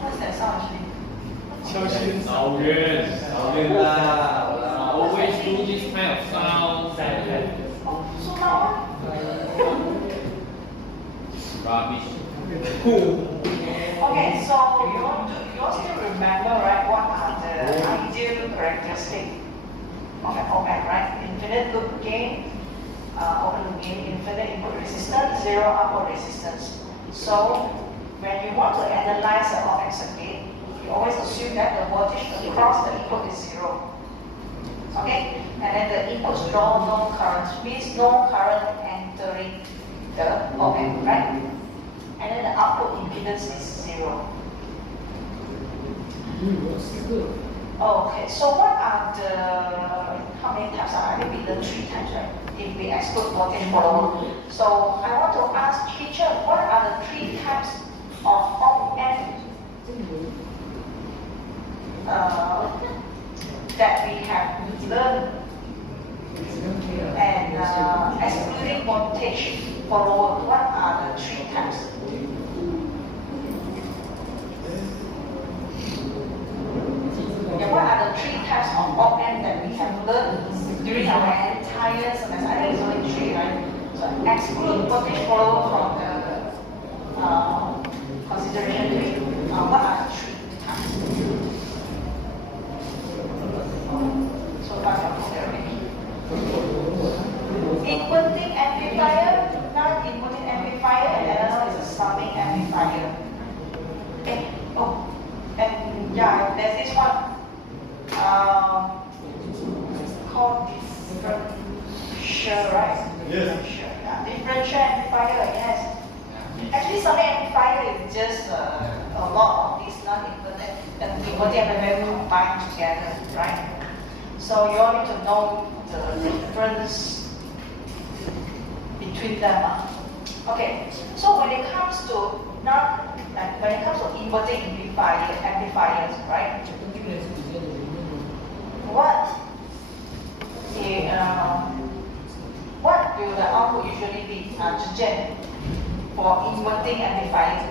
What's that sound actually? 小心早冤啦！Always do this kind of sound. So now Rubbish. okay, so you all still remember, right? What are the ideal characteristics of an op-amp, right? Infinite loop gain, open loop gain, infinite input resistance, zero output resistance. So when you want to analyze an op-amp circuit, you always assume that the voltage across the input is zero. Okay? And then the inputs draw no current, means no current entering the op-amp, right? And then the output impedance is zero. Okay, so what are the, how many types are? I think we learned 3 types, right? If we exclude voltage follower. So I want to ask teacher, what are the 3 types of op-amp that we have learned, and excluding voltage follower, what are the 3 types? Yeah, what are the 3 types of op-amp that we have learned during our entire semester? I think it's only 3, right? So exclude voltage follower from the consideration. What are the 3 types? So far, inputting amplifier, non-inputting amplifier, and another one is a summing amplifier. Okay. Oh, and yeah, there's this one called differential, right? Yes. Yeah, differential amplifier, yes. Actually, summing amplifier is just a lot of these non-inputting and inputting amplifier combined together, right? So you all need to know the difference between them. Okay, so when it comes to inverting amplifiers, right? What will the output usually be, Jen, for inverting amplifiers?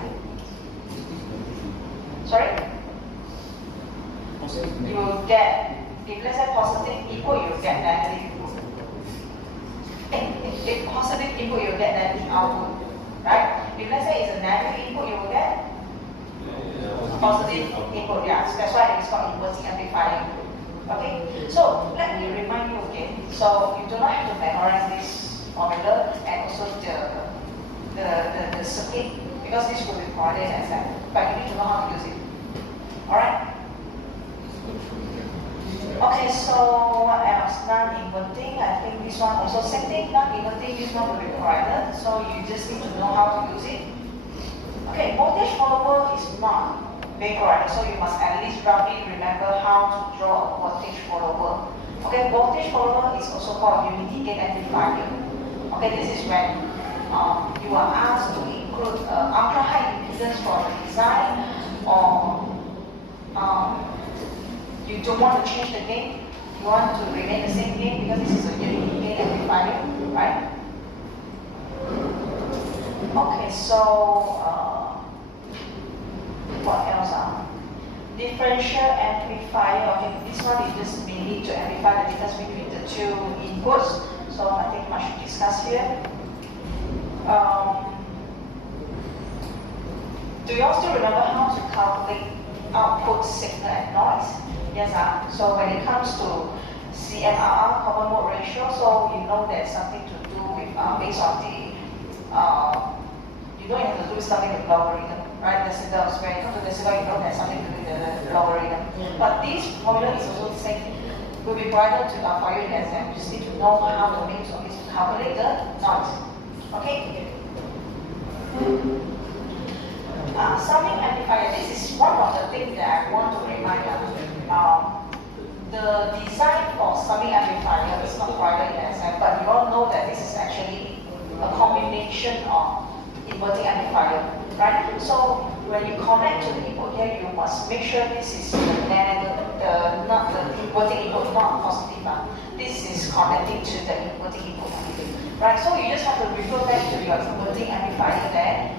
Sorry? You will get, if let's say positive input, you will get negative. If positive input, you will get negative output, right? If let's say it's a negative input, you will get positive input. Yeah, so that's why it's called inverting amplifier. Okay, so let me remind you again. So you do not have to memorize this formula and also the circuit, because this will be provided as that. But you need to know how to use it. All right. Okay, so what else? Non-inverting. I think this one also same thing. Non-inverting, this one will be provided. So you just need to know how to use it. Okay, voltage follower is not being provided, so you must at least roughly remember how to draw a voltage follower. Okay, voltage follower is also called unity gain amplifier. Okay, this is when you are asked to include ultra high impedance for the design, or you don't want to change the gain, you want to remain the same gain because this is a unity gain amplifier, right? Okay, so what else? Differential amplifier. Okay, this one is just mainly to amplify the difference between the 2 inputs. So I think I should discuss here. Do you all still remember how to calculate output signal and noise? Yes, so when it comes to CMRR, common mode ratio, so you know there's something to do with, based on the, you know you have to do something with logarithm, right? Decibels, when you come to decibel, you know there's something to do with the logarithm. But this formula is also the same. Will be provided to for you in the exam. You just need to know how to make of this to calculate the noise. Okay? Summing amplifier, this is one of the things that I want to remind you. The design for summing amplifier is not provided in the exam, but you all know that this is actually a combination of inverting amplifier, right? So when you connect to the input here, you must make sure this is not the inverting input, not positive. This is connecting to the inverting input, right? So you just have to refer back to your inverting amplifier there,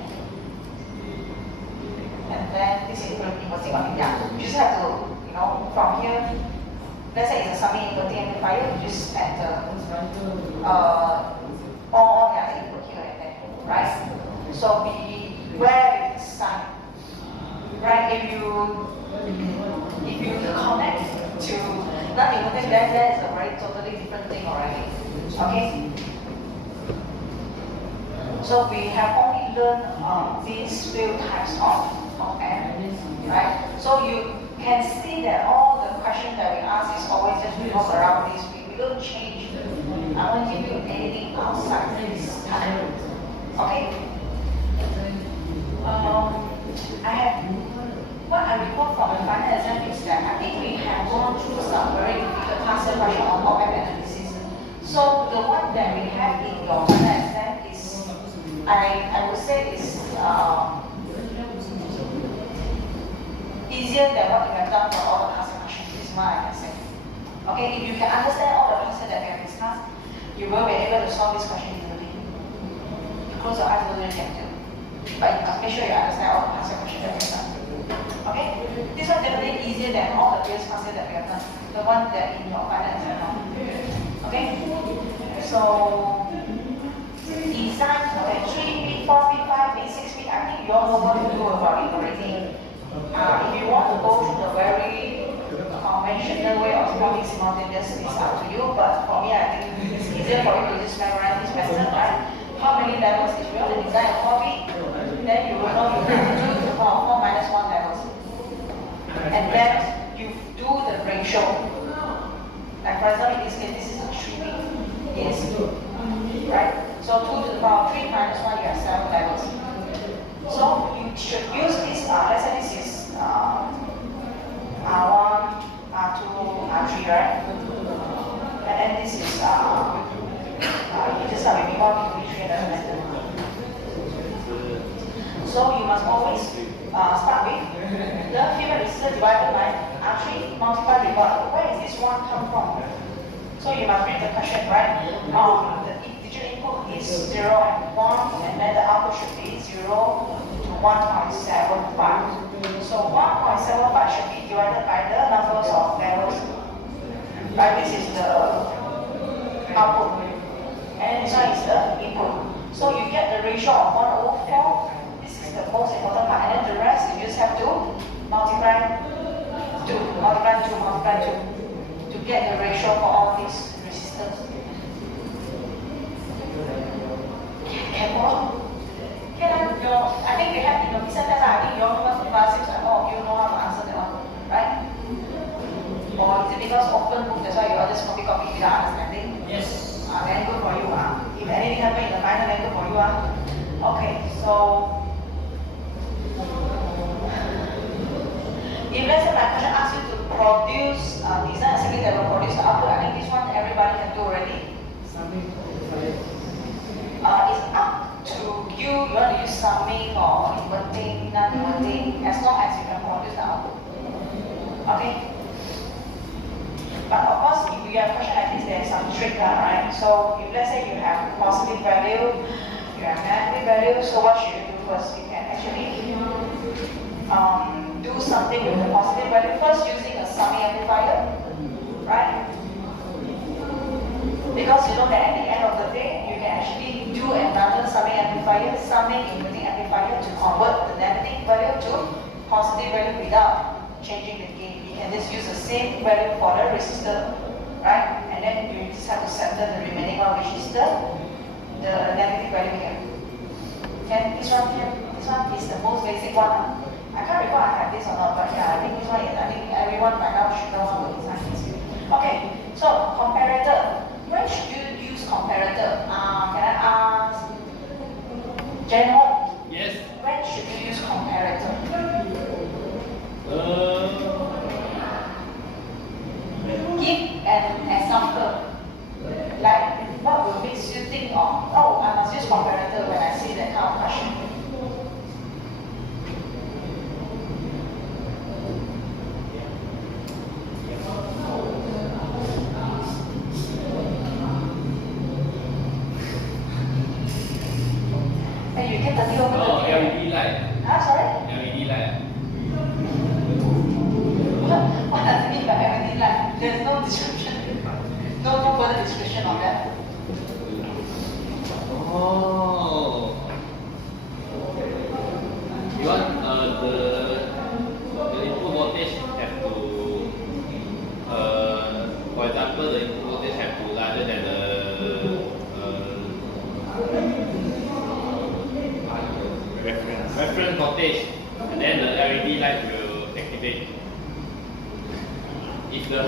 and then inverting on it. Yeah, you just have to, from here, let's say it's a summing inverting amplifier, you just add the all the other input here and there, right? So beware with the sign, right? If you connect to non-inverting, then that is a very totally different thing already. Okay? So we have only learned these few types of amp, right? So you can see that all the questions that we ask is always just revolve around this. We don't change. I won't give you anything outside this time. Okay? I have what I recall from the final exam is that I think we have gone through some very difficult passive question on op-amp analysis. So the one that we have in your final exam is, I would say, is easier than what you have done for all the passive questions. This is what I can say. Okay, if you can understand all the passive that we have discussed, you will be able to solve this question easily. You close your eyes, you can do. But you must make sure you understand all the passive questions that we have done. Okay? This one definitely easier than all the previous passive that we have done. The one that in your final exam. Okay? So design, okay, 3 bit, 4 bit, 5 bit, 6 bit, I think you all know what to do about it already. If you want to go through the very conventional way of solving simultaneous, it's up to you, but for me, I think it's easier for you to just memorize this method, right? How many levels? If you want to design a 4 bit, then you will know you have to do 4 minus 1 levels. And then you do the ratio. Like for example, in this case, this is a 3 bit. Yes. Right? So 2 to the power 3 minus 1, you have 7 levels. So you should use this, let's say this is R1, R2, R3, right? And then this is, you just have a B1, B3, and then method. So you must always start with the human resistor divided by R3 multiplied by 1. Where is this 1 come from? So you must read the question, right? The digital input is 0 and 1, and then the output should be 0 to 1.75. So 1.75 should be divided by the numbers of levels. Right, this is the output. And this one is the input. So you get the ratio of 1/4. This is the most important part. And then the rest you just have to multiply 2, multiply 2, multiply 2 to get the ratio for all these resistors. I think we have in the recent test, I think you all know what to and all of you know how to answer that one, right? Or is it because open book, that's why you all just copy without understanding? Yes. Very good for you. If anything happens in the final, very good for you. Okay, so if let's say my question asks you to produce, design a circuit that will produce the output, I think this one everybody can do already. It's up to you. You want to use summing or inverting, non-inverting, as long as you can produce the output. Okay? But of course, if you have a question like this, there is some trick, right? So if let's say you have positive value, you have negative value, so what should you do first? You can actually do something with the positive value first using a summing amplifier, right? Because you know that at the end of the day, you can actually do another summing amplifier, summing inverting amplifier to convert the negative value to positive value without changing the gain. You can just use the same value for the resistor, right? And then you just have to settle the remaining one, which is the negative value here. And this one here, this one is the most basic one. I can't recall I have this or not, but yeah, I think this one is, I think everyone by now should know how to design this. Okay, so comparator. When should you use comparator? Can I ask General? Yes. When should you use comparator? Give an example. Like, what will make you think of, oh, I must use comparator when I see that kind of question? light will activate. If the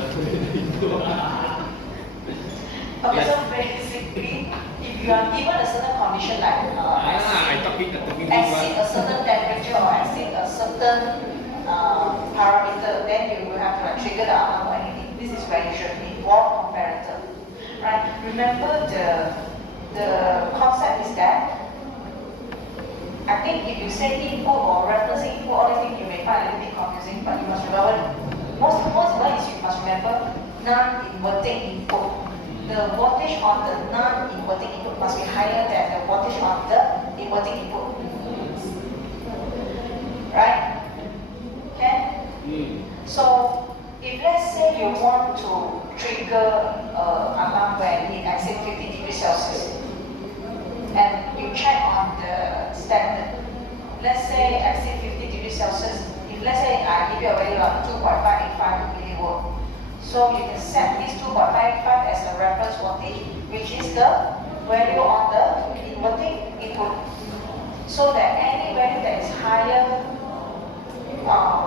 Okay, so basically, if you are given a certain condition like talking exceed a certain temperature or exceed a certain parameter, then you will have to like trigger the alarm or anything. This is where you should involve comparator, right? Remember the concept is that I think if you say input or reference input, all these things you may find a little bit confusing, but you must remember most important is you must remember non-inverting input. The voltage on the non-inverting input must be higher than the voltage on the inverting input. Right? Okay? So, if let's say you want to trigger alarm when it exceeds 50 degrees Celsius, and you check on the standard, let's say exceed 50 degrees Celsius, if let's say I give you a value of 2.585 millivolt, so you can set this 2.55 as the reference voltage, which is the value on the inverting input. So that any value that is higher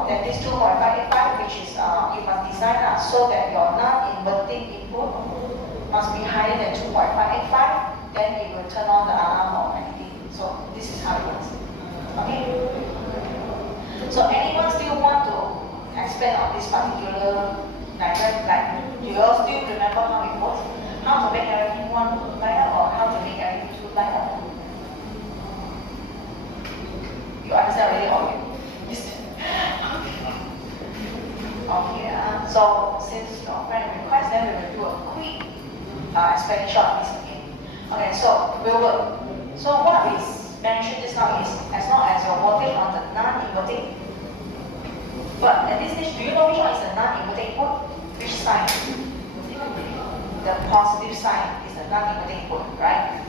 than this 2.585, which is you must design so that your non-inverting input must be higher than 2.585, then it will turn on the alarm or anything. So this is how it works. Okay? So anyone still want to expand on this particular diagram, like you all still remember how it works? How to make everything one light up or how to make everything two light up? You understand already or you missed it? Okay, so since your friend requests, then we will do a quick explanation of this again. Okay, so we'll work. So what is mentioned just now is as long as your voltage on the non-inverting. But at this stage, do you know which one is the non-inverting input? Which sign? The positive sign is the non-inverting input, right?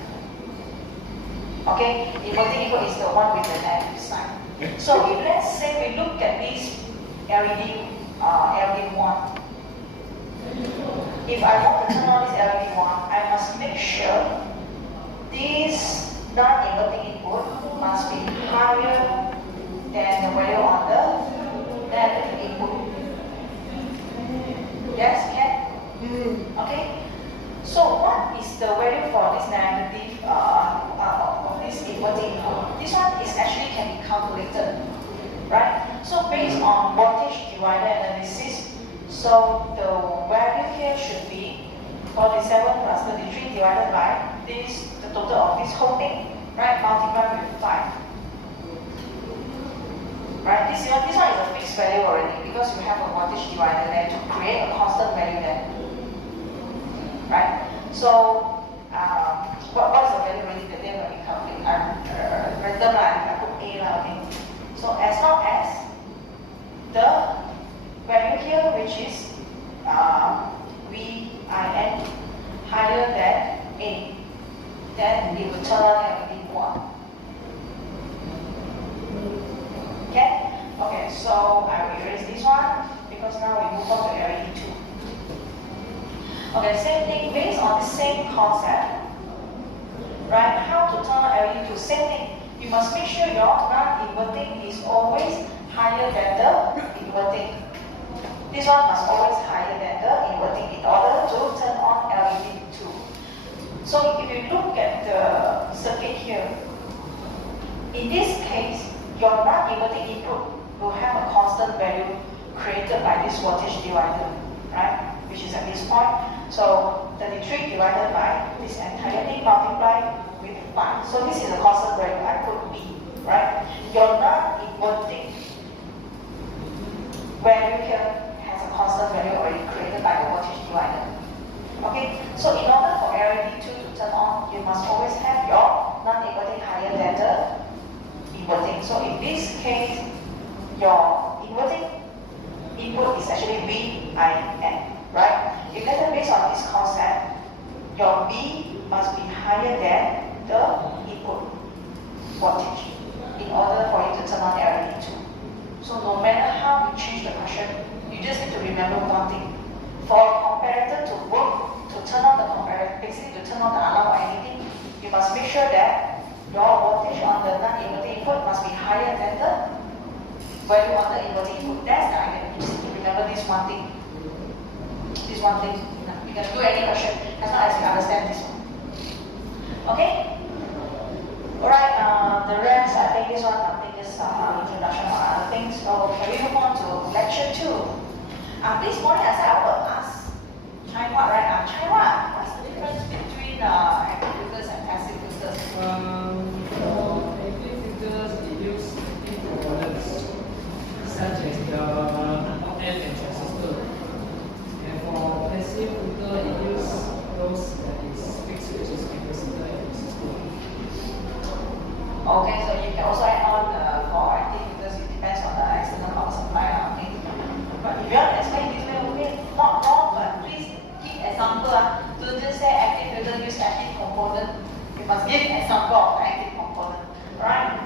Okay, inverting input is the one with the negative sign. So if let's say we look at this LED 1, if I want to turn on this LED 1, I must make sure this non-inverting input must be higher than the value on the negative input. Yes, can? Okay. So what is the value for this negative of this inverting input? This one is actually can be calculated, right? So based on voltage divider analysis, so the value here should be 47 plus 33 divided by this, the total of this whole thing, right? Multiplied with 5. Right? This one is a fixed value already because you have a voltage divider there to create a constant value there. Right? So, what is the value already that then when we calculate? Random I put A okay. So as long as the value here, which is VIN higher than A, then it will turn on LED 1. Okay? Okay, so I will erase this one because now we move on to LED 2. Okay, same thing based on the same concept. Right? How to turn on LED 2? Same thing. You must make sure your non-inverting is always higher than the inverting. This one must always higher than the inverting in order to turn on LED 2. So if you look at the circuit here, in this case, your non-inverting input will have a constant value created by this voltage divider, right? Which is at this point. So 33 divided by this entire thing multiplied with 5. So this is a constant value. I put B, right? Your non-inverting value here has a constant value already created by the voltage divider. Okay? So in order for LED 2 to turn on, you must always have your non-inverting higher than the inverting. So in this case, your inverting input is actually VIN, right? If let's based on this concept, your V must be higher than the input voltage in order for you to turn on LED 2. So no matter how you change the question, you just need to remember one thing. For a comparator to work, to turn on the comparator, basically to turn on the alarm or anything, you must make sure that your voltage on the non-inverting input must be higher than the value on the inverting input. That's the idea. Just remember this one thing. This one thing. You can do any question as long as you understand this one. Okay? Alright, the rest, I think this one, nothing is introduction or other things. So can we move on to lecture 2? This morning I said I will ask Chaiwa, right? Chaiwa, what's the difference between active filters and passive filters? For active filters, it uses active components such as the amp and transistor. And for passive filter, it uses those that is fixed, which is capacitor and resistor. Okay, so you can also add on for active filters, it depends on the external power supply. Okay? But if you want to explain this way, okay, not wrong, but please give example. Don't just say active filter use active component. You must give example of the active component. Alright?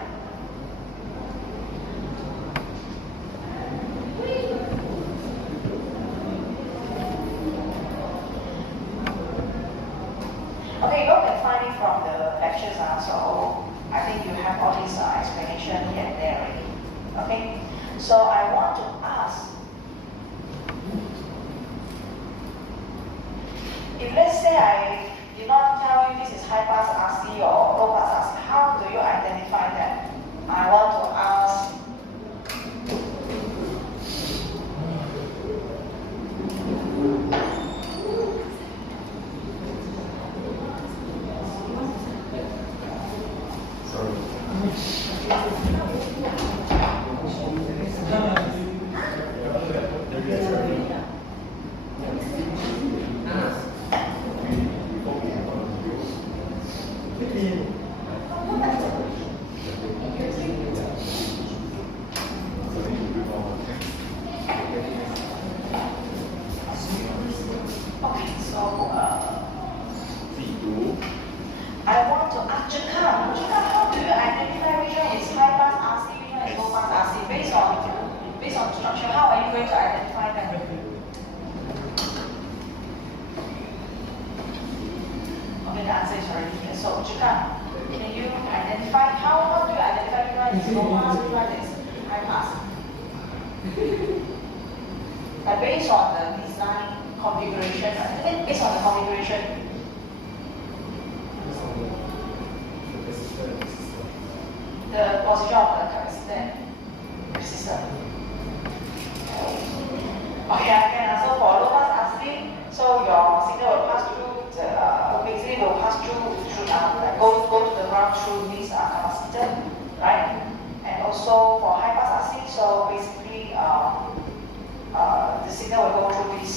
Okay, you can find it from the lectures, so I think you have all this explanation here and there already. Okay? So I want to ask, if let's say I did not tell you this is high pass RC or low pass RC, how do you identify that? I want to ask, I want to ask Jacob, how do you identify which one is high pass RC, which one is low pass RC? Based on structure, how are you going to identify them? Okay, the answer is already here. So Jacob, can you identify, how do you identify which one is low pass, which one is high pass? Based on the design configuration, based on the configuration. The position of the capacitor and resistor. Okay, I can answer for low pass RC. So your signal will pass through the basically will pass through go to the ground through this capacitor, right? And also for high pass RC, so basically the signal will go through this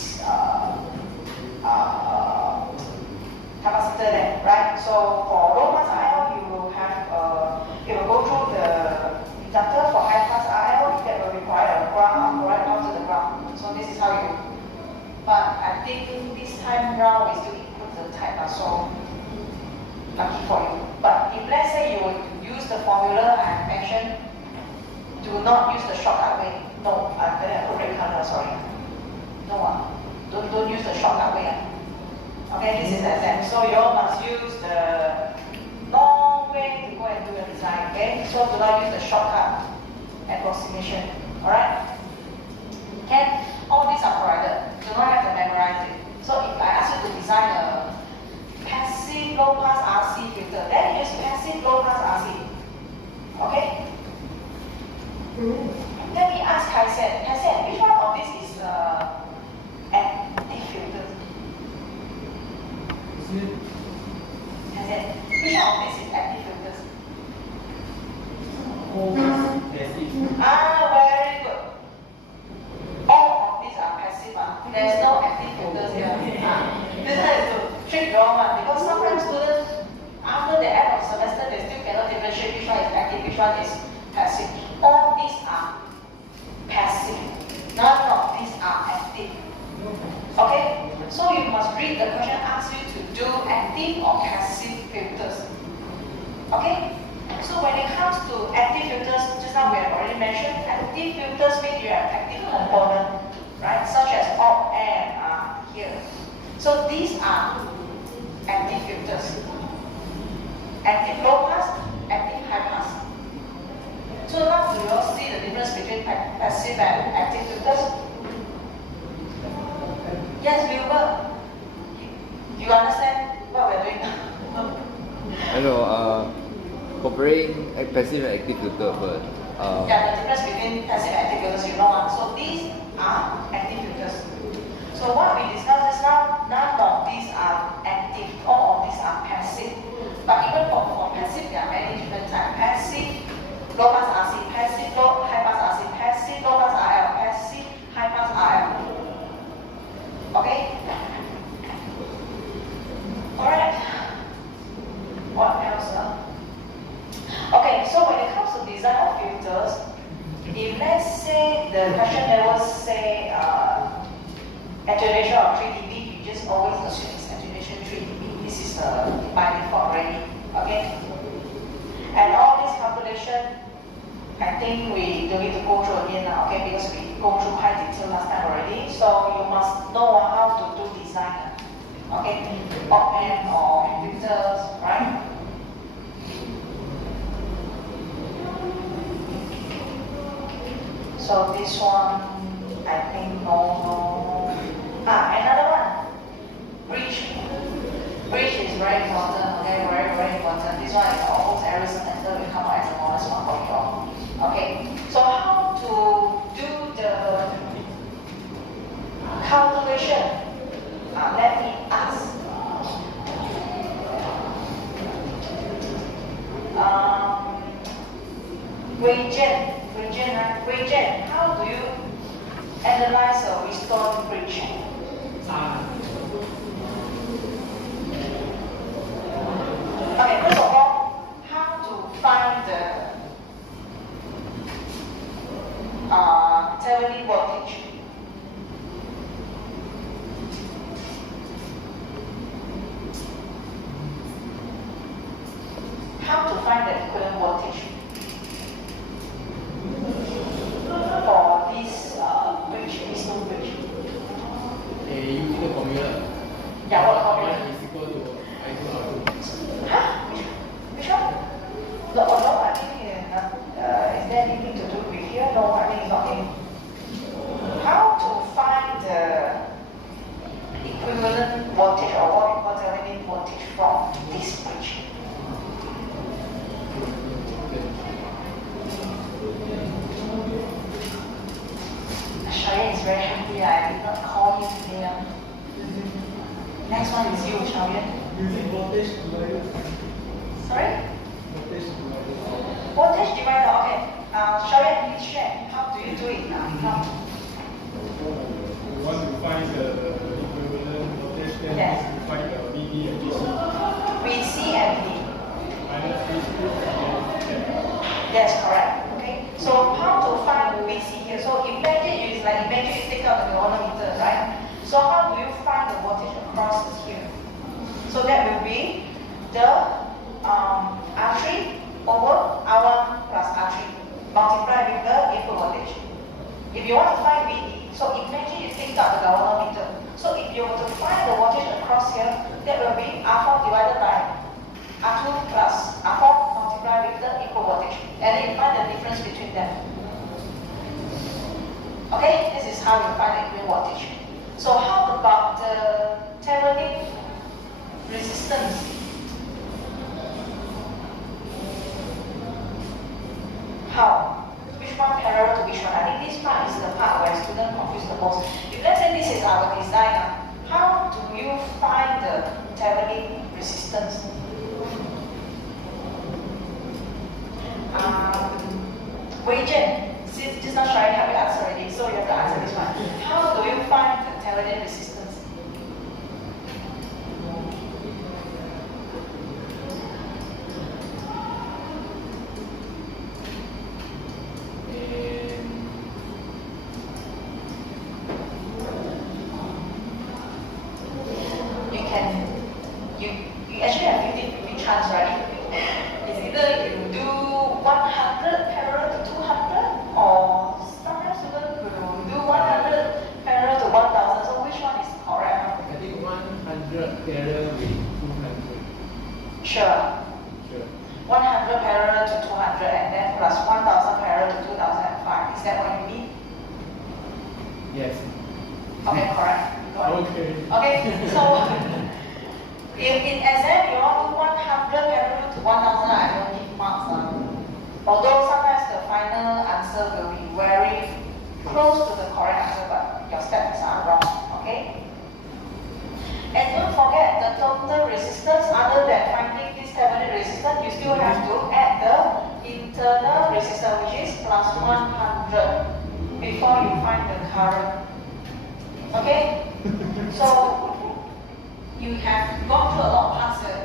capacitor there, right? So for low pass IL, you will have it will go through the inductor. For high pass IL, that will require a ground right down to the ground. So this is how you. But I think this time round we still include the type, so lucky for you. But if let's say you would use the formula I mentioned, do not use the shortcut way. No, I'm going to put red color. Sorry. No, don't use the shortcut way. Okay, this is the exam. So you all must use the long way to go and do the design. Okay, so do not use the shortcut approximation. Alright? Can all these are provided. Do not have to memorize it. So if I ask you to design a passive low pass RC filter, then use passive low pass RC. Okay? Let me ask Haisen, which one of this is active filter? Haisen, which one of this is active filters? Very good. All of these are passive. There's no active filters here. This one is to trick you all, because sometimes students, after the end of semester, they still cannot differentiate which one is active, which one is passive. All these are passive. None of these are active. Okay? So you must read the question, asks you to do active or passive filters. Okay? So when it comes to active filters, just now we have already mentioned, active filters mean you have active component, right? Such as op amp here. So these are active filters. Active low pass, active high pass. So now do you all see the difference between passive and active filters? Yes, Wilbur. You understand what we're doing now? I know, comparing passive and active filter, but Yeah, the difference between passive and active filters, you know what? So these are active filters. So what we discussed just now, none of these are active, all of these are passive. But even for passive, there are many different types. Passive, low pass RC, passive, high pass RC, passive, low pass RL, passive, high pass RL. Okay? Alright. What else? Okay, so when it comes to design of filters, if let's say the question never say attenuation of 3 dB, you just always assume it's attenuation 3 dB. This is by default already. Okay? And all this calculation, I think we don't need to go through again now, okay? Because we go through high detail last time already. So you must know how to do design. Okay? Op-amp or filters, right? So this one, I think no. Another one. Bridge. Bridge is very important, okay, very important. This one is almost every semester will come out as a bonus one for you all. Okay, so how to do the calculation? Let me ask. Weijen, how do you analyze a restored bridge? Okay, first of all, how to find the Thevenin voltage? How to find the equivalent voltage for this bridge, this new bridge? Using the formula. Yeah, what formula? Is equal to I2R2. Huh? Which one? No, I think is there anything to do with here? No, I think it's not in. How to find the equivalent voltage or what we call Thevenin voltage from this bridge? Cheyenne is very happy I did not call him today. Next one is you, Cheyenne. Using voltage divider. Sorry? Voltage divider. Voltage divider, okay. Cheyenne, please share. How do you do it now? We want to find the equivalent voltage, then Yes. we find the VD and DC. VC and V. Minus VC and Yes, correct. Okay. So how to find VC here? So imagine you take out the galvanometer, right? So how do you find the voltage across here? So that will be the R3 over R1 plus R3 multiplied with the input voltage. If you want to find VD, so imagine you take out the galvanometer. So if you were to find the voltage across here, that will be R4 divided by R2 plus R4 multiplied with the input voltage. And then you find the difference between them. Okay, this is how you find the equivalent voltage. So how about the Thevenin resistance? How? Which one parallel to which one? I think this part is the part where students confuse the most. If let's say this is our design, how do you find the Thevenin resistance? Weijen, since just now Shari have you answer already, so you have to answer this one. How do you find the Thevenin resistance? Yes. Okay, correct. Got it. Okay. Okay, so if in exam you want to 100 calorie to 1000, I don't give marks. Although sometimes the final answer will be very close to the correct answer, but your steps are wrong. Okay? And don't forget the total resistance. Other than finding this Thevenin resistance, you still have to add the internal resistance, which is plus 100 before you find the current. Okay? So you have gone through a lot of parts here.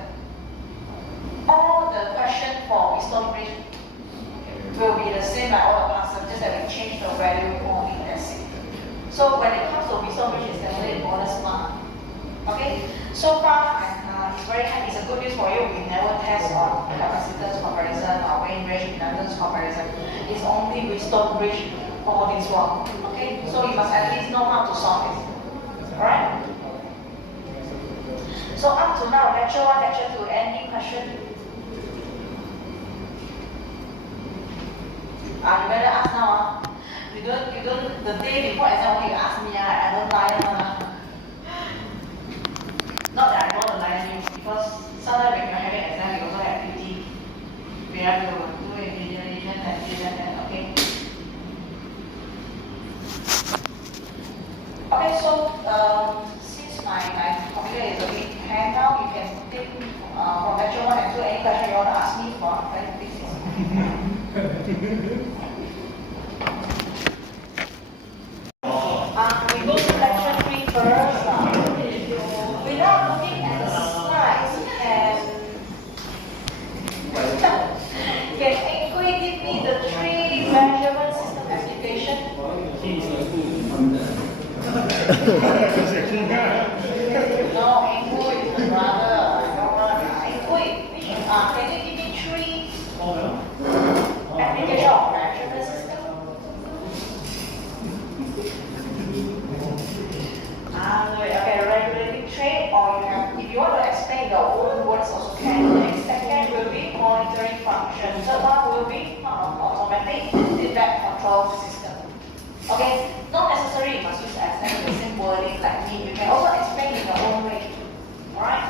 All the questions for wisdom bridge will be the same like all the parts, just that we change the value only, that's it. So when it comes to wisdom bridge, it's definitely a bonus mark. Okay? So far, it's very hard. It's a good news for you. We never test on capacitance comparison or weight range inductance comparison. It's only wisdom bridge for all this one. Okay? So you must at least know how to solve it. Alright? So up to now, lecture 1, lecture 2, any question? You better ask now. You don't, the day before exam, you ask me, I don't lie. Not that I want to lie to you, because sometimes when you're having exam, you also have PT. We have to do invigilation and this and that, okay? Okay, so since my computer is a bit hang now, you can take from lecture 1 and 2 any question you want to ask me for. We go to lecture 3 first. Without looking at the slides, can Ingui give me the 3 measurement system application? No, Ingui is the brother. Ingui, can you give me 3 application of measurement system? Okay, regulating trade, or you have, if you want to explain your own words also can. The second will be monitoring function. Third one will be automatic feedback control system. Okay, not necessarily you must use exactly the same wording like me. You can also explain in your own way. Alright?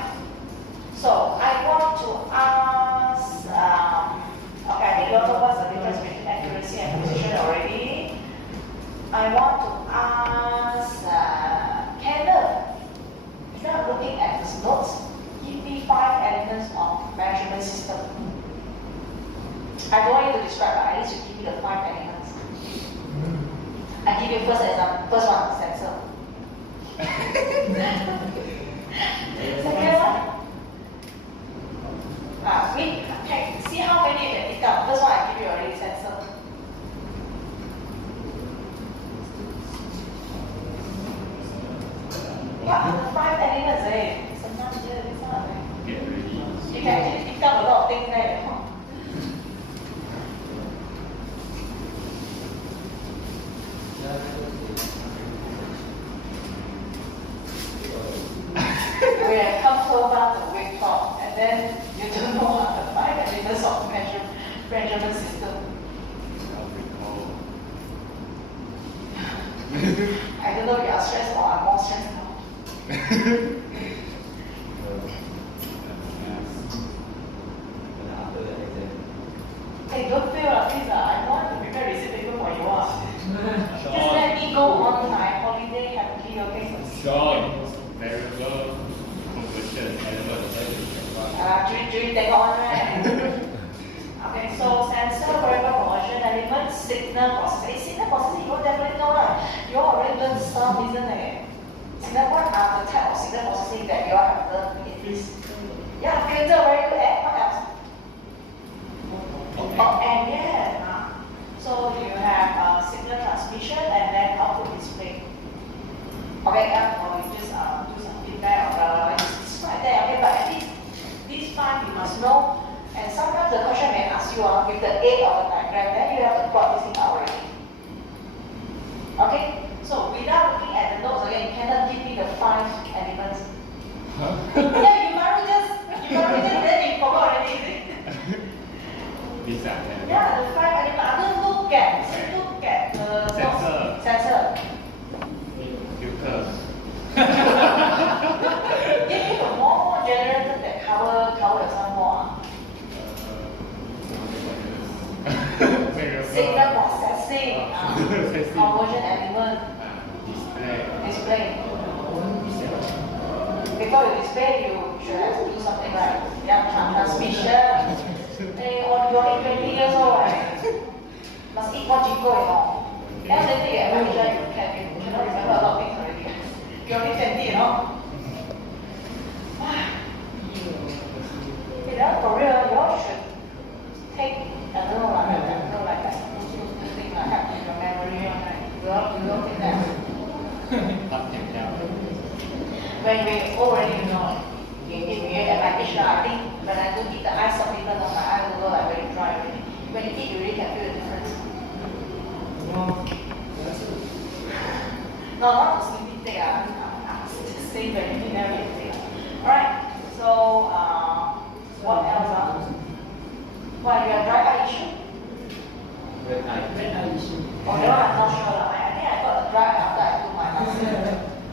So I want to ask, okay, I think you also what's the difference between accuracy and precision already. I want to ask, Kenneth, without looking at his notes, give me 5 elements of measurement system. I don't want you to describe, but at least you give me the 5 elements. I give you first example. First one, sensor. Second one, okay, see how many you can pick up. First one I give you already, sensor. What are the 5 elements? You can actually pick up a lot of things there. We have come so far to wake up, and then you don't know what the 5 elements of measurement system. I don't know if you are stressed or I'm more stressed now. Hey, don't feel please. I don't want to prepare receipt paper for you. Just let me go on my holiday happily, okay? Sean, variable conversion element. During take on, right? Okay, so sensor, variable conversion element, signal processing. Signal processing, you definitely know, right? You already learned some, isn't it? Signal, what are the type of signal processing that you have learned in this? Yeah, filter, very good. And what else? Oh, and yeah. So you have signal transmission and then output display. Okay, or you just do some feedback or it's right there. Okay, but at least these 5 you must know. And sometimes the question may ask you with the aid of a diagram, then you have to plot this thing out already. Okay, so without looking at the notes again, you cannot give me the 5 elements. Huh? Yeah, you might just then you forgot already, is it? These are Yeah, the 5 elements. Look at the sensor. sensor. display? 我们必须要 Before you display, you should have to do something like transmission. Or you're only 20 years old, right? Must eat more jingle, you know. Then later you have you cannot remember a lot of things already. You're only 20, you know. You know, for real, you all should take a little like that. Thing like that in your memory, right? You all take that. ตัดแข็งยาว When we already know, at my age now, I think when I do eat the eye supplement on my eye will go like very dry already. When you eat, you really can feel the difference. No, not the sleepy thing. I'm just saying that you never eat it. Alright, so what else? Why you have dry eye issue? เรื่องไหน red eye issue. Oh, that one I'm not sure. I think I got a dry eye after I do my master.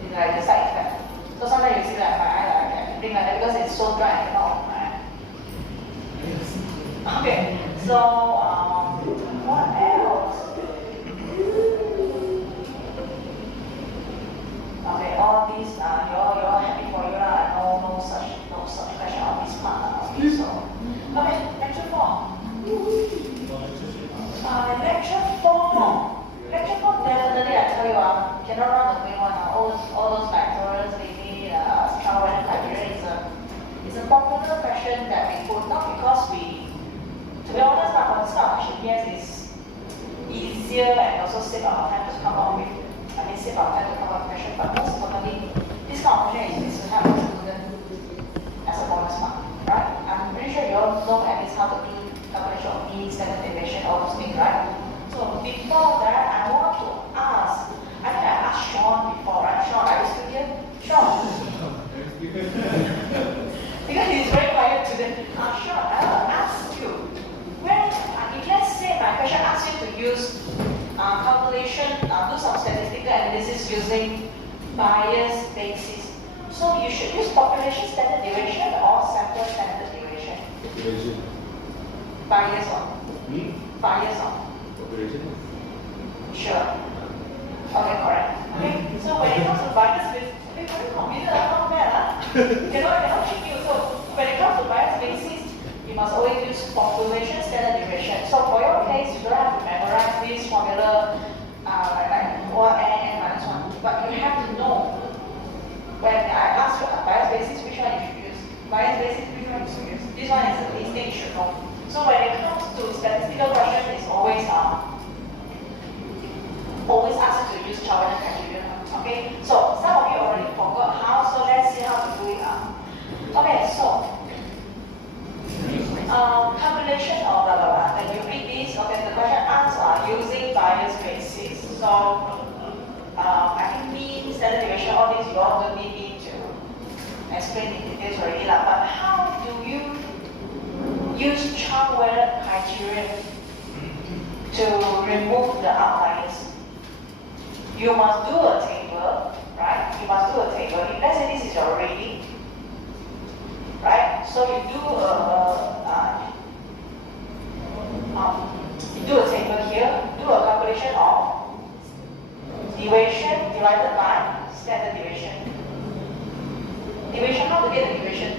It's like the side effect. So sometimes you see like my eye like that, thing like that because it's so dry I cannot open my eye. Okay, so what else? Okay, all these you're happy for you lah. No such question on this part lah. Okay, so okay, lecture 4. Lecture 4. Lecture 4 definitely I tell you cannot run the main one. All those factors, maybe trial and criteria is a popular question that we put not because we, to be honest, but for this kind of question, yes, is easier and also save our time to come up with. Save our time to come up with question, but most importantly, this kind of question is to help the student as a bonus mark, right? I'm pretty sure you all know at least how to do calculation of mean, standard deviation, all those things, right? So before that, I want to ask, I think I asked Sean before, right? Sean, are you still here? Sean. Because he's very quiet today. Sean, I will ask you, if let's say my question asks you to use calculation, do some statistical analysis using bias basis. So you should use population standard deviation or sample standard deviation. population Bias on. Bias on. population Sure. Okay, correct. Okay, so when it comes to bias basis, very confident, not bad. Cannot trick you. So when it comes to bias basis, you must always use population standard deviation. So for your case, you don't have to memorize this formula like 1n minus 1. But you have to know when I ask you a bias basis, which one you should use. Bias basis, which one you should use. This one is the least thing you should know. So when it comes to statistical question, it's always ask you to use Chauvet criterion. Okay, so some of you already forgot how, so let's see how to do it. Okay, so calculation of blah blah blah. When you read this, okay, the question asks using bias basis. So I think mean, standard deviation, all these you all don't need me to explain in details already lah. But how do you use Chauvet criterion to remove the outliers? You must do a table, right? You must do a table. If let's say this is your rating, right? So you do a table here, do a calculation of deviation divided by standard deviation. Deviation, how to get the deviation?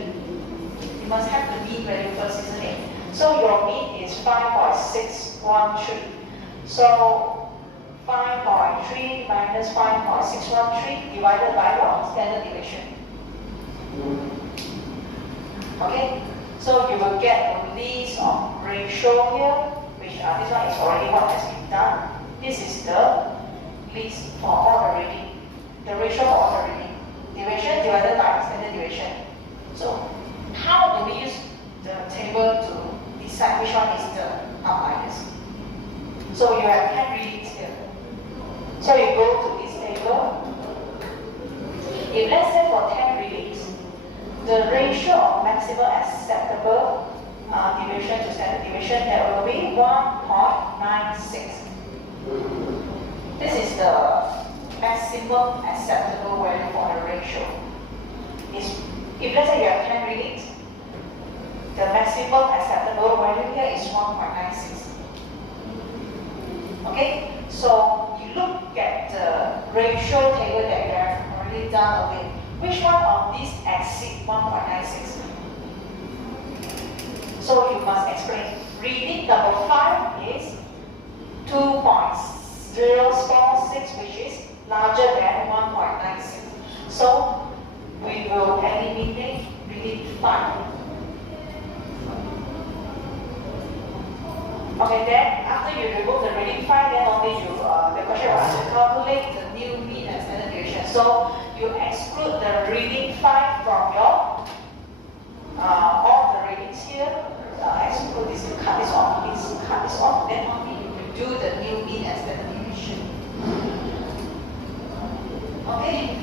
You must have the mean value first, isn't it? So your mean is 5.613. So 5.3 minus 5.613 divided by your standard deviation. Okay, so you will get a list of ratio here, which this one is already what has been done. This is the list for all the rating, the ratio for all the rating. Deviation divided by standard deviation. So how do we use the table to decide which one is the outliers? So you have 10 readings here. So you go to this table. If let's say for 10 readings, the ratio of maximum acceptable deviation to standard deviation, that will be 1.96. This is the maximum acceptable value for the ratio. If let's say you have 10 readings, the maximum acceptable value here is 1.96. Okay, so you look at the ratio table that you have calculate down a bit. Which one of these exceed 1.96? So you must explain. Reading number 5 is 2.046, which is larger than 1.96. So we will eliminate reading 5. Okay, then after you remove the reading 5, then only you, the question was to calculate the new mean and standard deviation. So you exclude the reading 5 from your, all the readings here, exclude this, cut this off, then only you will do the new mean and standard deviation. Okay?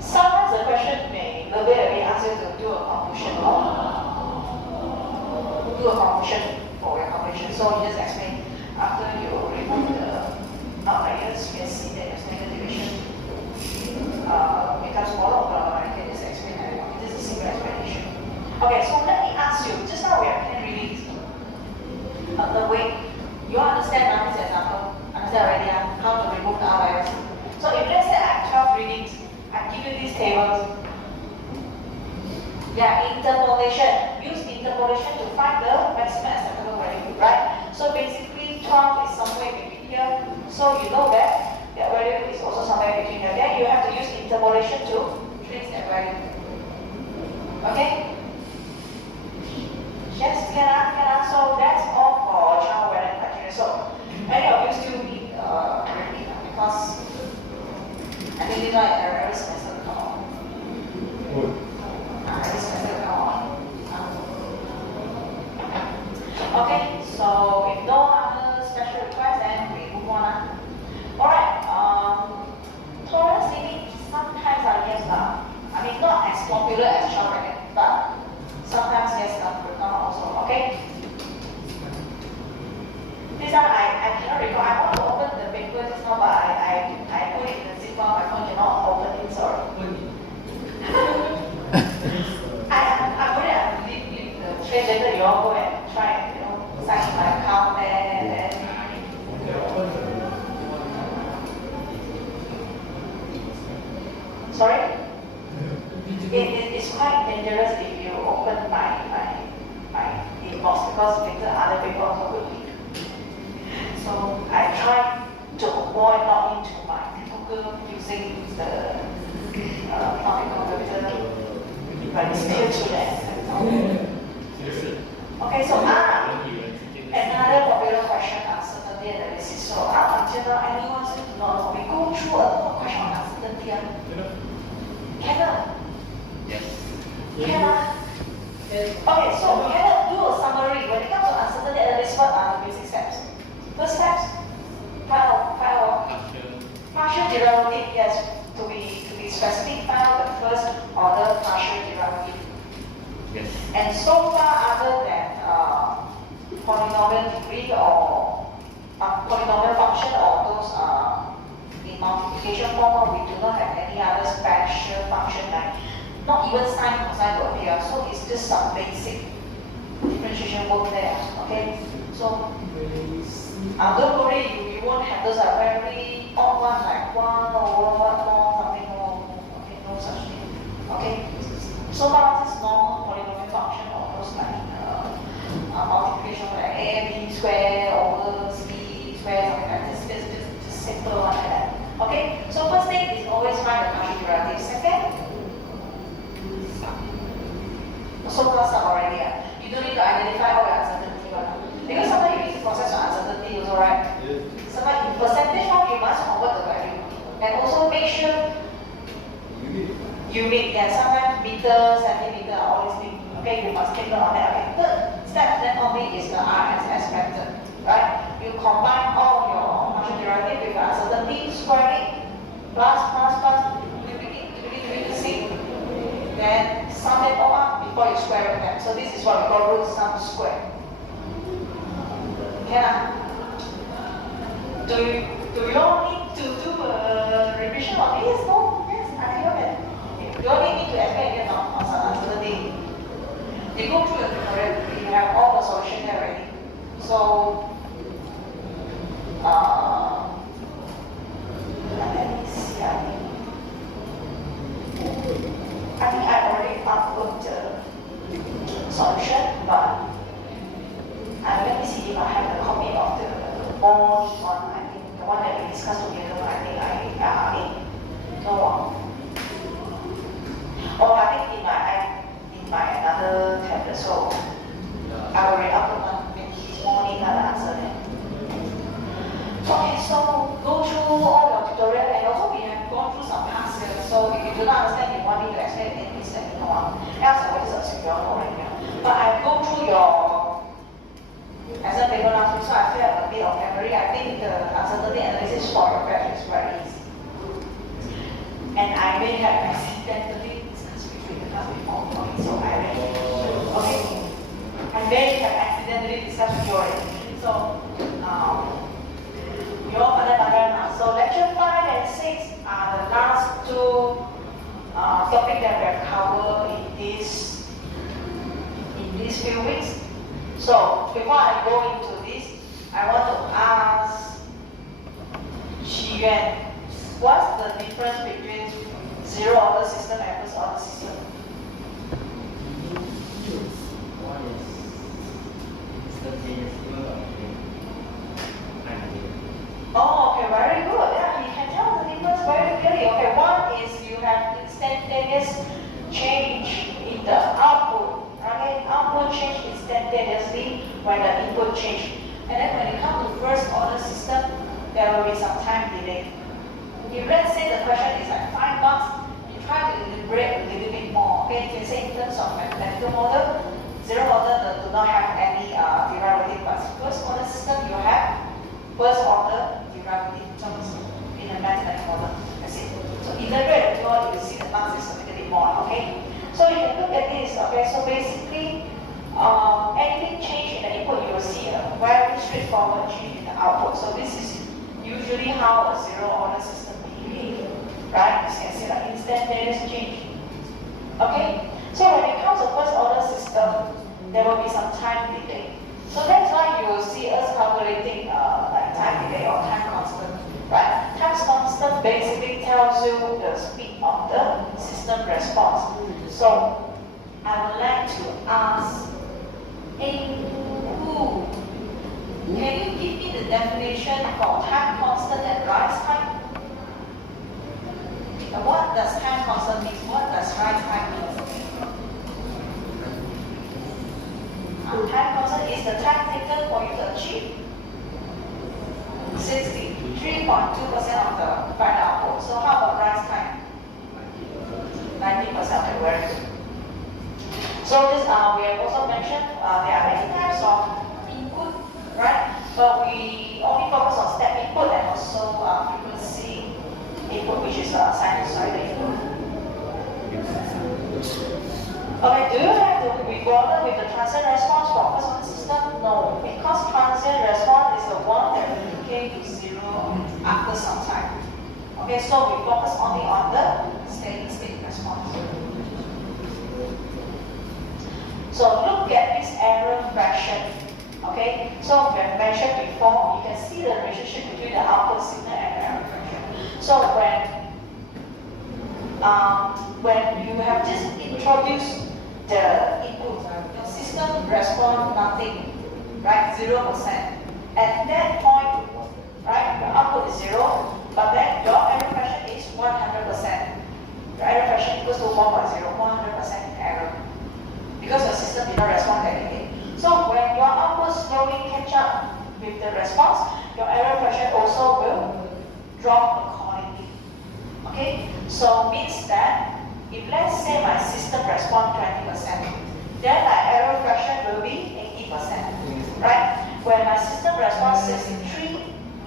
Sometimes the question may a bit ask you to do a conclusion or do a conclusion for your calculation. So you just explain after you remove the outliers, you can see that your standard deviation becomes smaller, but you can just explain that. This is a simple explanation. Okay, so let me ask you, just now we have 10 readings. The way you understand now this example, understand already how to remove the outliers. So if let's say I have 12 readings, I give you these tables. Interpolation. Use interpolation to find the maximum acceptable value, right? So basically 12 is somewhere between here. So you know that that value is also somewhere between here. Then you have to use interpolation to trace that value. Okay? Yes, can. So that's all for child awareness criteria. So many of you still need repeat because I think this one every semester will come on. Every semester will come on. Okay, so if no other special requests, then we move on. Alright, tolerance limit sometimes I guess I mean not as popular as child bracket, but sometimes yes, will come also. Okay. This one I cannot recall. I want to open the paper just now, but I put it in the zip file. My phone cannot open it. Sorry. I put it and leave the tray. Later you all go and try and sign my account there and then. Sorry. It's quite dangerous if you open my inbox because later other people also will leak. So I try to avoid logging into my Google using the public computer, but it's still too late. Okay, so another popular question on uncertainty analysis. So until now, anyone who knows we go through a lot of questions on uncertainty. Cannot. Yes. Cannot. Okay, so we cannot do a summary. When it comes to uncertainty analysis, what are the basic steps? First steps, partial derivative, yes, to be specific, find out the first order partial derivative. Yes. And so far, other than polynomial degree or polynomial function or those in multiplication form, we do not have any other special function like not even sine cosine will appear. So it's just some basic differentiation work there. Okay, so. Don't worry, you won't have those very odd ones like 1 over what more, something more. Okay, no such thing. Okay, so far this normal polynomial function or those like multiplication like a b square over c square, something like this. Just simple one like that. Okay, so first thing is always find the partial derivative. Second, so far some already. You don't need to identify all your uncertainty one. Because sometimes you need to process your uncertainty also, right? Yes. Sometimes in percentage form, you must convert the value. And also make sure unit, yeah, sometimes meter, centimeter, all these things. Okay, you must take note on that. Okay, third step then only is the RSS method, right? You combine all your partial derivative with your uncertainty, square it, plus, multiply, then sum them all up before you square them. So this is what we call root sum square. Yeah. Do you all need to do a revision on this? No? Yes, I feel that. You only need to explain again on some uncertainty. You go through the tutorial, you have all the solution there already. So, let me see, I think. discuss together, but I think no. Oh, I think in my another tablet, so I will read out the one maybe this morning I'll answer them. Okay, so go through all your tutorial, and also we have gone through some past years. So if you do not understand, you want me to explain it, please let me know. Else I will just assume you all know right now. But I've gone through your exam paper last week, so I still have a bit of memory. I think the uncertainty analysis for your batch is very easy. And I may have accidentally discussed with the class before, so I read. Okay? I may have accidentally discussed with you already. So, you all understand now. So, lecture 5 and 6 are the last two topics that we have covered in these few weeks. So, before I go into this, I want to ask Xi Yuan, what's the difference between zero order system and first order system? One is instantaneous, Oh, okay, very good. Yeah, you can tell the difference very clearly. Okay, one is you have instantaneous change in the output. Okay, output change instantaneously when the input change. And then when you come to first order system, there will be some time delay. If let's say the question is like 5 marks, you try to elaborate a little bit more. Okay, you can say in terms of mathematical model, zero order do not have any derivative, but first order system you have first order derivative terms in a mathematical model. That's it. So elaborate more, you will see the marks is a little bit more. Okay. So you can look at this. Okay. So basically, anything change in the input, you will see a very straightforward change in the output. So this is usually how a zero order system behaves, right? You can see the instantaneous change. Okay. So when it comes to first order system, there will be some time delay. So that's why you will see us calculating like time delay or time constant, right? Time constant basically tells you the speed of the system response. So I would like to ask Wu, can you give me the definition for time constant and rise time? And what does time constant mean? What does rise time mean? Time constant is the time taken for you to achieve 63.2% of the final output. So how about rise time? 90%. Okay, very good. So this we have also mentioned there are many types of input, right? But we only focus on step input and also frequency input, which is sinusoidal input. Okay, do you have to be bothered with the transient response for first order system? No, because transient response is the one that will decay to zero after some time. Okay, so we focus only on the steady state response. So look at this error fraction. Okay, so we have mentioned before, you can see the relationship between the output signal and the error fraction. So when you have just introduced the input, your system responds nothing, right? 0%. At that point, right, the output is 0, but then your error fraction is 100%. Your error fraction equals to 1.0, 100% error. Because your system did not respond to anything. So when your output slowly catch up with the response, your error fraction also will drop accordingly. Okay? So means that if let's say my system responds 20%, then my error fraction will be 80%. Right? When my system responds 63.2%,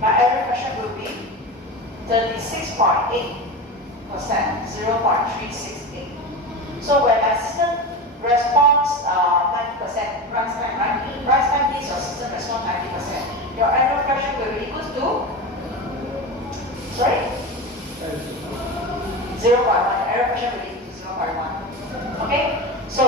my error fraction will be 36.8%, 0.368. So when my system responds 90%, runs time, right? Runs time means your system responds 90%. Your error fraction will be equal to, sorry? 0.1. Error fraction will be equal to 0.1. Okay? So,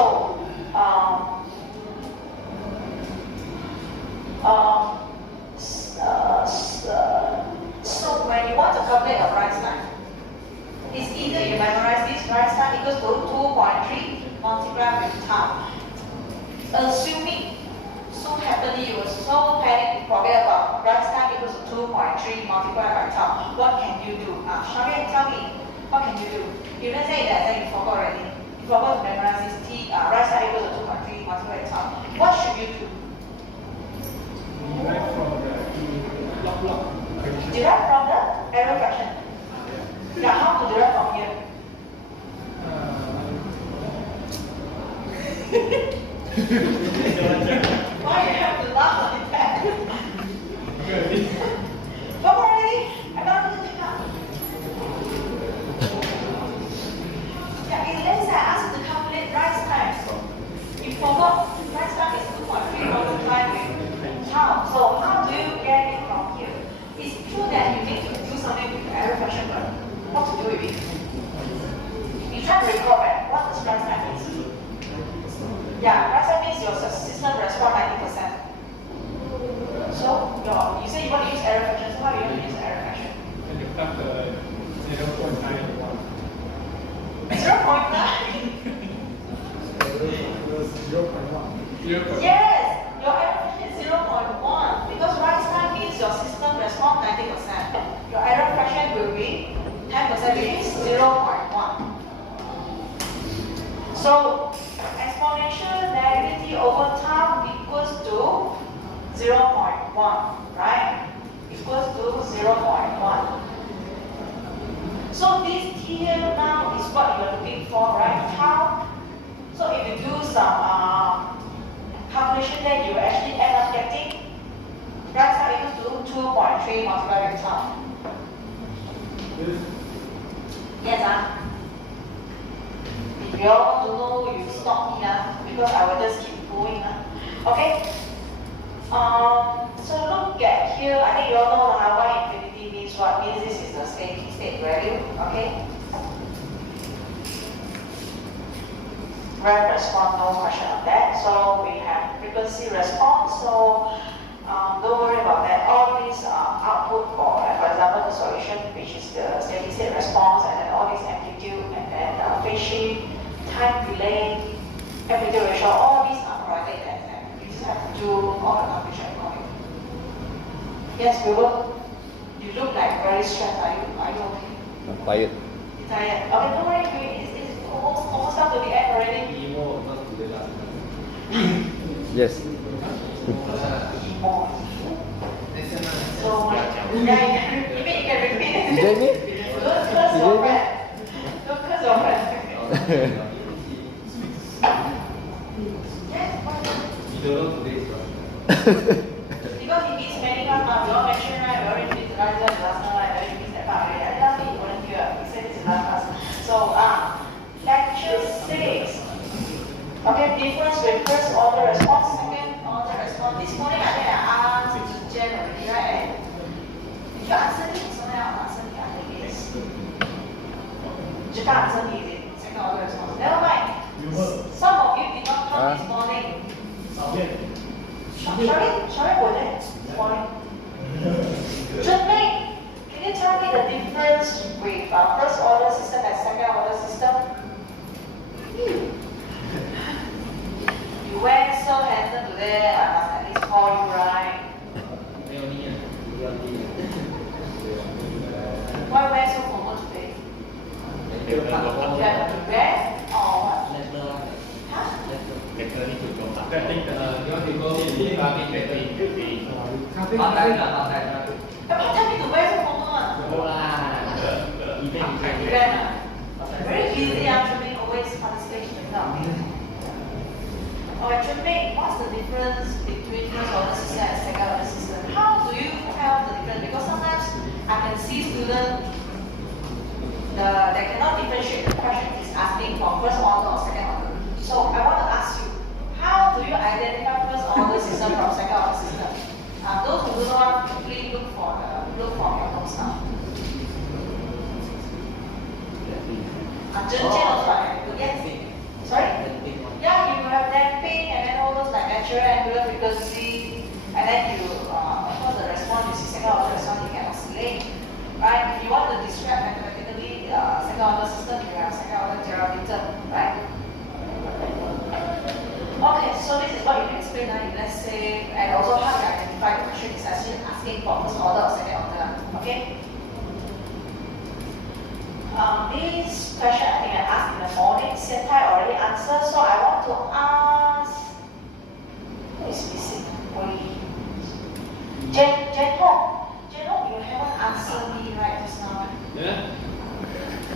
so when you want to calculate a rise time, it's either you memorize this rise time equals to 2.3 multiplied with time. Assuming so happily you were so panicked forget about rise time equals to 2.3 multiplied by tau. What can you do? Shari, tell me, what can you do? You let's say that you forgot already. You forgot to memorize this rise time equals to 2.3 multiplied by tau. What should you do? Derive from the log fraction. Derive from the error fraction. Yeah, how to derive from here? Why you have to laugh like that? Come already? I don't need to pick up. Yeah, let's say I ask you to calculate rise time. You forgot rise time is 2.3 multiplied with tau. So how do you get it from here? It's true that you need to do something with the error fraction, but what to do with it? You try to recall back what does rise time mean? Yeah, rise time means your system responds 90%. So you say you want to use error fraction, so how do you want to use error fraction? And you cut the 0.9 0.9? Yes, your error fraction is 0.1 because rise time means your system responds 90%. Your error fraction will be 10%, which is 0.1. So exponential negativity over tau equals to 0.1, right? Equals to 0.1. So this here now is what you're looking for, right? Tau. So if you do some calculation, then you actually end up getting rise time equals to 2.3 multiplied by tau. Yes, If you all want to know, you stop me, because I will just keep going. Okay? So look at here. I think you all know why infinity means what? Means this is the steady state value. Okay? Ramp response, no question of that. So we have frequency response. So don't worry about that. All these output for example, the solution, which is the steady state response, and then all these amplitude, and then phase shift, time delay, amplitude ratio, all these are provided, and you just have to do all the calculation accordingly. Yes, Wilbur, you look like very stressed. Are you okay? I'm tired. You're tired. Okay, don't worry. It's almost up to the end already. Yes. Emo. So, yeah. You mean you can repeat it? You get me? Don't curse your friend. Don't curse your friend. Because he means many times, we all mentioned, right? We already did the last time, right? We already missed that part already. Last week you weren't here. We said this is last class. So, lecture 6. Okay, difference with first order response, second order response. This morning I think I asked Jen already, right? Did you answer me? Someone else answer me. I think it's. You can't answer me, is it? Second order response. Never mind. Some of you did not come this morning. Sorry, what this morning? Junmei, can you tell me the difference with first order system and second order system? You went so handsome today, I must at least call you, right? Why wear so formal today? You have to wear or what? Huh? What time you to wear so formal? Very busy after being always participation without me. Alright, Junmei, what's the difference between first order system and second order system? How do you tell the difference? Because sometimes I can see students that cannot differentiate the question is asking for first order or second order. So I want to ask you, how do you identify first order system from second order system? Those who do not know, please look for your notes now. Jen also right? Yes. Sorry? Yeah, you have damping and then all those like natural angular frequency, and then you, of course, the response is second order response, you can oscillate, right? If you want to describe mathematically second order system, you have second order derivative, right? Okay, so this is what you can explain now. Let's say, and also how you identify clarify the question is actually asking for first order or second order. Okay? This question I think I asked in the morning, Sentai already answered, so I want to ask, who is missing? Jen Hong, you haven't answered me right just now. Yeah.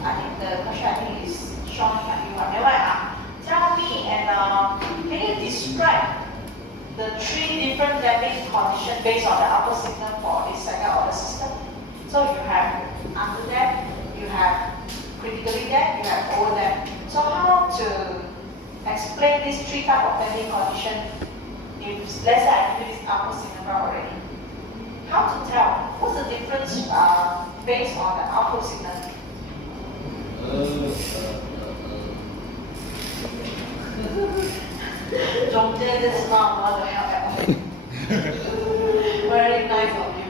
I think the question is Sean, you are never tell me and can you describe the three different damping conditions based on the output signal for this second order system? So you have under damp, you have critically damped, you have over damped. So how to explain these three types of damping conditions if let's say I give this output signal already? How to tell? What's the difference based on the output signal? 中间的 smart mother help. Very nice of you.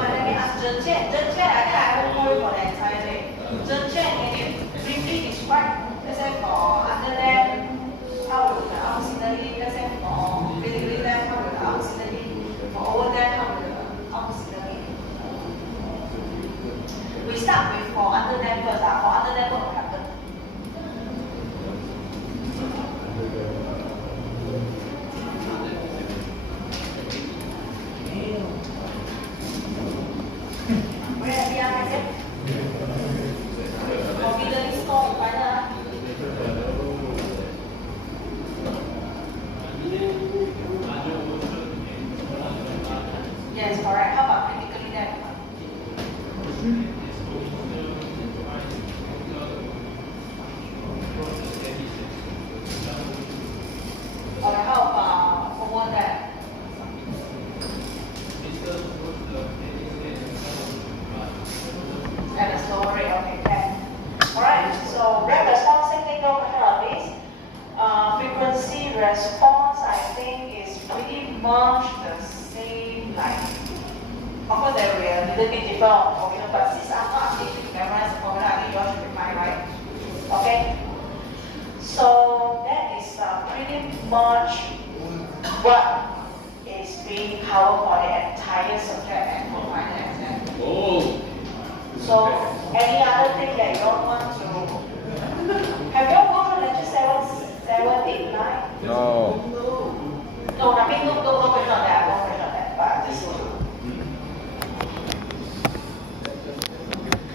Let me ask Zhen Jian. Zhen Jian, I think I haven't called you for the entire day. Zhen Jian, can you briefly describe, let's say for under them, how will the output signal be? Let's say for critically them, how will the output signal be? For over them, how will the output signal be? We start with for under them first. For under them, what will happen? Where are we at? Confidence score, you find out. Yes, correct. How about critically then? Or how about over there? At a slower rate, okay, 10. Alright, so rate response, same thing, no question on this. Frequency response, I think, is pretty much the same, like, of course there will be a little bit different on formula, but since I'm not asking you to memorize the formula, I think you all should be fine, right? Okay? So that is pretty much what is being covered for the entire subject and for final exam. Oh. So, any other thing that you don't want to? Have you all gone through lecture 7, 8, 9? No. No, I mean, no question on that, no question on that, but just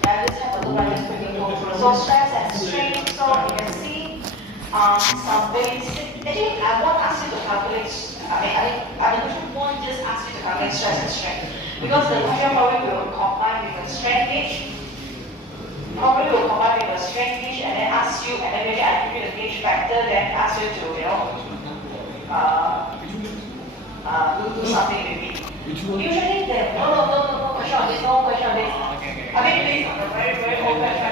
I just have a look, I just quickly go through. So, stress and strain, so you can see some basic. Actually, I won't ask you to calculate, I won't just ask you to calculate stress and strain. Because the question probably will combine with a strain gauge. Probably will combine with a strain gauge and then ask you, and then maybe I give you the gauge factor, then ask you to, do something with it. Usually, no question on this, no question on this. I mean, please, a very, very old question.